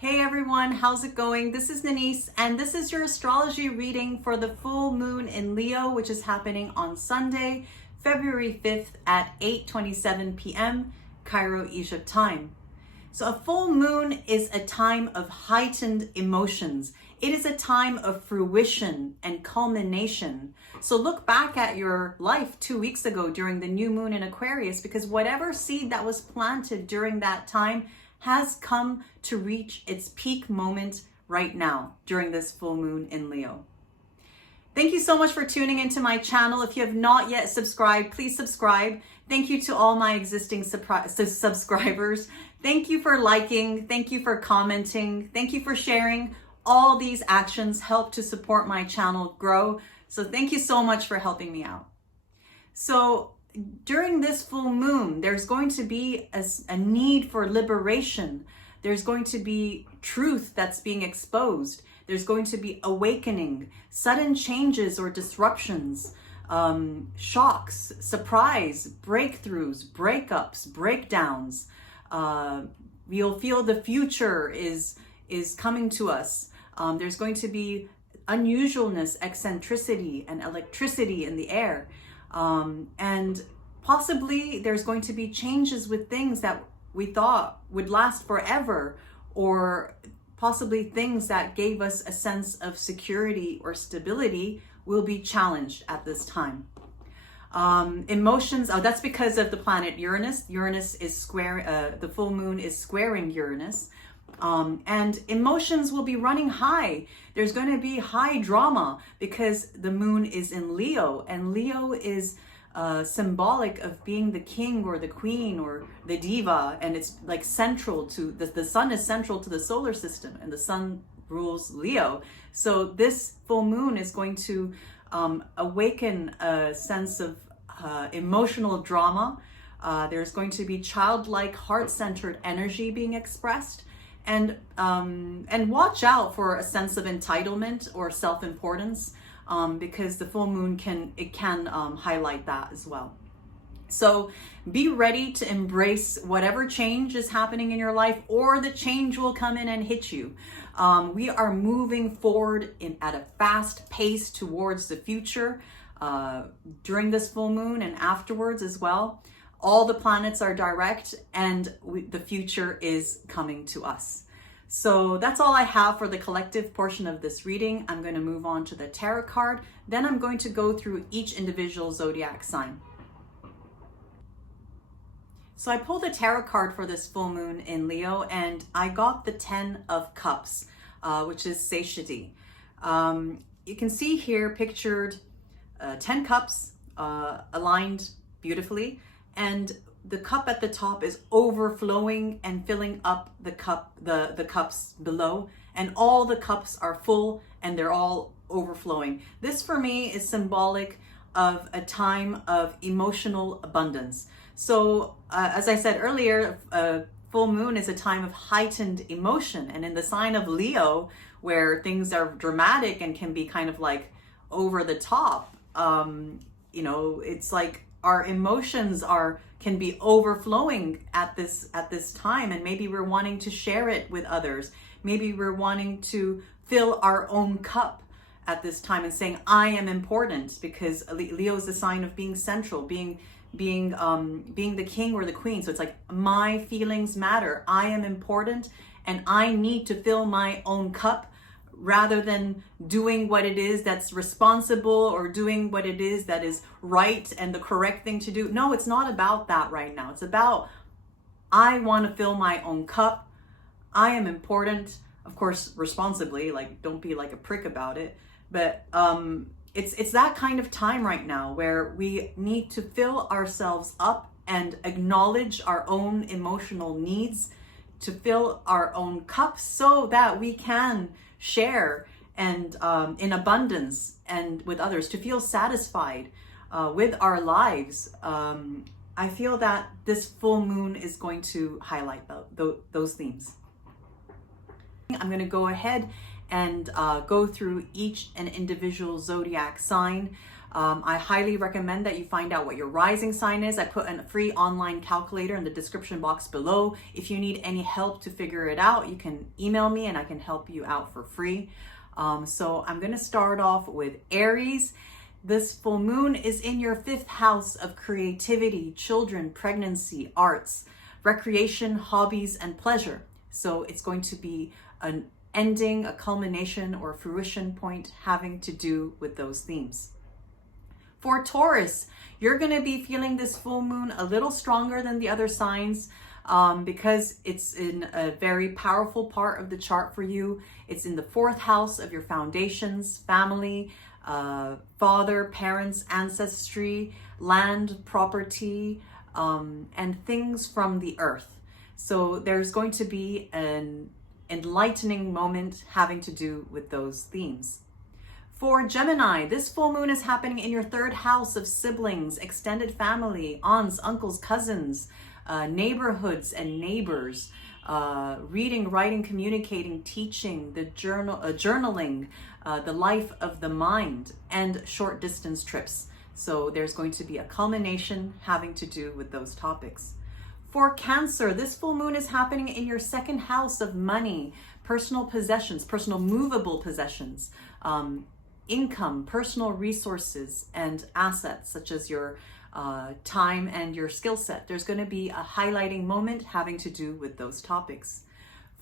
Hey everyone, how's it going? This is Nanice, and this is your astrology reading for the full moon in Leo, which is happening on Sunday, February 5th at 8:27 p.m. Cairo, Egypt time. So a full moon is a time of heightened emotions. It is a time of fruition and culmination. So look back at your life 2 weeks ago during the new moon in Aquarius, because whatever seed that was planted during that time has come to reach its peak moment right now during this full moon in Leo. Thank you so much for tuning into my channel. If you have not yet subscribed, please subscribe. Thank you to all my existing subscribers. Thank you for liking. Thank you for commenting. Thank you for sharing. All these actions help to support my channel grow. So thank you so much for helping me out. So during this full moon, there's going to be a need for liberation. There's going to be truth that's being exposed. There's going to be awakening, sudden changes or disruptions, shocks, surprise, breakthroughs, breakups, breakdowns. You'll feel the future is coming to us. There's going to be unusualness, eccentricity, and electricity in the air. And possibly there's going to be changes with things that we thought would last forever, or possibly things that gave us a sense of security or stability will be challenged at this time. Emotions, that's because of the planet Uranus. Uranus is square, the full moon is squaring Uranus. And emotions will be running high. There's going to be high drama because the moon is in Leo, and Leo is symbolic of being the king or the queen or the diva, and it's like central to the sun is central to the solar system, and the sun rules Leo. So this full moon is going to awaken a sense of emotional drama. There's going to be childlike, heart-centered energy being expressed. And watch out for a sense of entitlement or self-importance, because the full moon can highlight that as well. So be ready to embrace whatever change is happening in your life, or the change will come in and hit you. We are moving forward at a fast pace towards the future during this full moon and afterwards as well. All the planets are direct, and the future is coming to us. So that's all I have for the collective portion of this reading. I'm going to move on to the tarot card. Then I'm going to go through each individual zodiac sign. So I pulled a tarot card for this full moon in Leo, and I got the 10 of Cups, which is satiety. You can see here pictured 10 cups aligned beautifully. And the cup at the top is overflowing and filling up the cups below, and all the cups are full and they're all overflowing. This for me is symbolic of a time of emotional abundance. So as I said earlier, full moon is a time of heightened emotion, and in the sign of Leo, where things are dramatic and can be kind of like over the top, it's like our emotions can be overflowing at this time, and maybe we're wanting to share it with others. Maybe we're wanting to fill our own cup at this time and saying, I am important, because Leo is the sign of being central, being the king or the queen. So it's like, my feelings matter. I am important, and I need to fill my own cup, rather than doing what it is that's responsible or doing what it is that is right and the correct thing to do. No, it's not about that right now. It's about, I want to fill my own cup. I am important, of course, responsibly, like don't be like a prick about it. But it's that kind of time right now where we need to fill ourselves up and acknowledge our own emotional needs, to fill our own cups so that we can share and in abundance and with others, to feel satisfied with our lives. I feel that this full moon is going to highlight those themes. I'm going to go ahead and go through each and individual zodiac sign. I highly recommend that you find out what your rising sign is. I put a free online calculator in the description box below. If you need any help to figure it out, you can email me and I can help you out for free. So I'm going to start off with Aries. This full moon is in your 5th house of creativity, children, pregnancy, arts, recreation, hobbies, and pleasure. So it's going to be an ending, a culmination, or a fruition point having to do with those themes. For Taurus, you're going to be feeling this full moon a little stronger than the other signs because it's in a very powerful part of the chart for you. It's in the 4th house of your foundations, family, father, parents, ancestry, land, property, and things from the earth. So there's going to be an enlightening moment having to do with those themes. For Gemini, this full moon is happening in your 3rd house of siblings, extended family, aunts, uncles, cousins, neighborhoods and neighbors, reading, writing, communicating, teaching, the journaling, the life of the mind, and short distance trips. So there's going to be a culmination having to do with those topics. For Cancer, this full moon is happening in your 2nd house of money, personal possessions, personal movable possessions, income, personal resources, and assets such as your time and your skill set. There's going to be a highlighting moment having to do with those topics.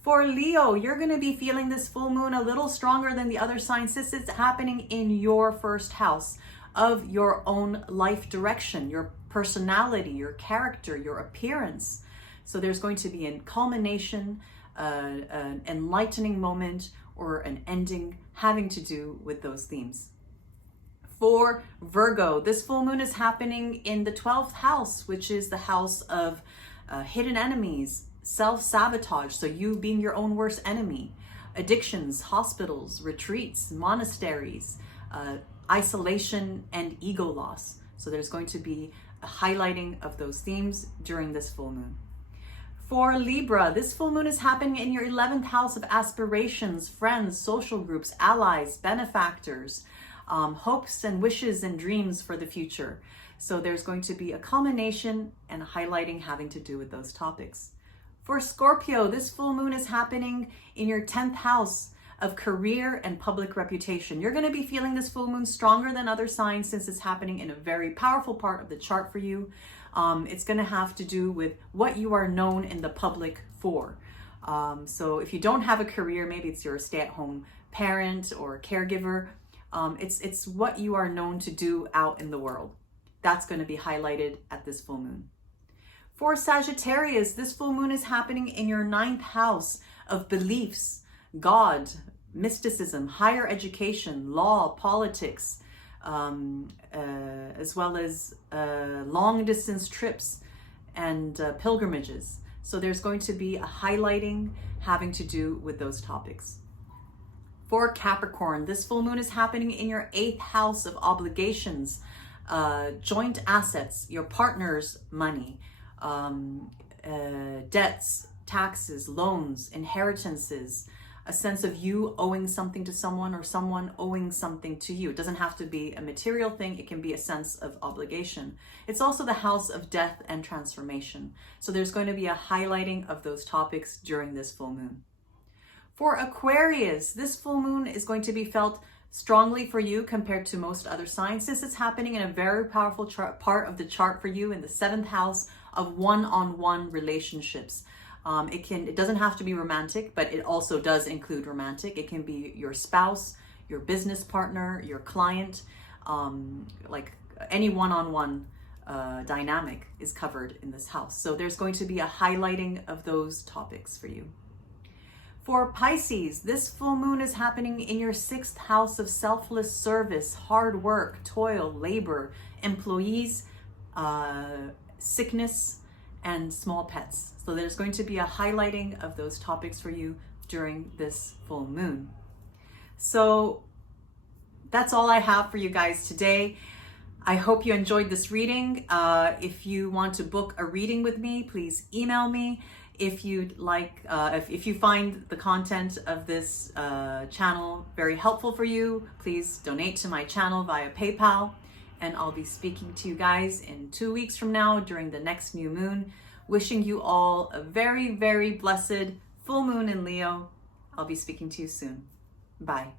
For Leo, you're going to be feeling this full moon a little stronger than the other signs since it's happening in your 1st house of your own life direction, your personality, your character, your appearance. So there's going to be a culmination, an enlightening moment, or an ending having to do with those themes. For Virgo, this full moon is happening in the 12th house, which is the house of hidden enemies, self-sabotage, so you being your own worst enemy, addictions, hospitals, retreats, monasteries, isolation, and ego loss. So there's going to be a highlighting of those themes during this full moon. For Libra, this full moon is happening in your 11th house of aspirations, friends, social groups, allies, benefactors, hopes and wishes and dreams for the future. So there's going to be a culmination and a highlighting having to do with those topics. For Scorpio, this full moon is happening in your 10th house of career and public reputation. You're going to be feeling this full moon stronger than other signs since it's happening in a very powerful part of the chart for you. It's going to have to do with what you are known in the public for. So if you don't have a career, maybe it's you're a stay-at-home parent or a caregiver. It's what you are known to do out in the world. That's going to be highlighted at this full moon. For Sagittarius, this full moon is happening in your 9th house of beliefs, God, mysticism, higher education, law, politics, as well as long distance trips and pilgrimages. So there's going to be a highlighting having to do with those topics. For Capricorn, this full moon is happening in your 8th house of obligations, joint assets, your partner's money, debts, taxes, loans, inheritances, a sense of you owing something to someone or someone owing something to you. It doesn't have to be a material thing. It can be a sense of obligation. It's also the house of death and transformation. So there's going to be a highlighting of those topics during this full moon. For Aquarius, this full moon is going to be felt strongly for you compared to most other signs since it's happening in a very powerful part of the chart for you in the 7th house of one-on-one relationships. It doesn't have to be romantic, but it also does include romantic. It can be your spouse, your business partner, your client, like any one-on-one dynamic is covered in this house. So there's going to be a highlighting of those topics for you. For Pisces, this full moon is happening in your 6th house of selfless service, hard work, toil, labor, employees, sickness, and small pets. So there's going to be a highlighting of those topics for you during this full moon. So that's all I have for you guys today. I hope you enjoyed this reading. If you want to book a reading with me, please email me. If you'd like, if you find the content of this channel very helpful for you, please donate to my channel via PayPal. and I'll be speaking to you guys in 2 weeks from now during the next new moon. Wishing you all a very, very blessed full moon in Leo. I'll be speaking to you soon. Bye.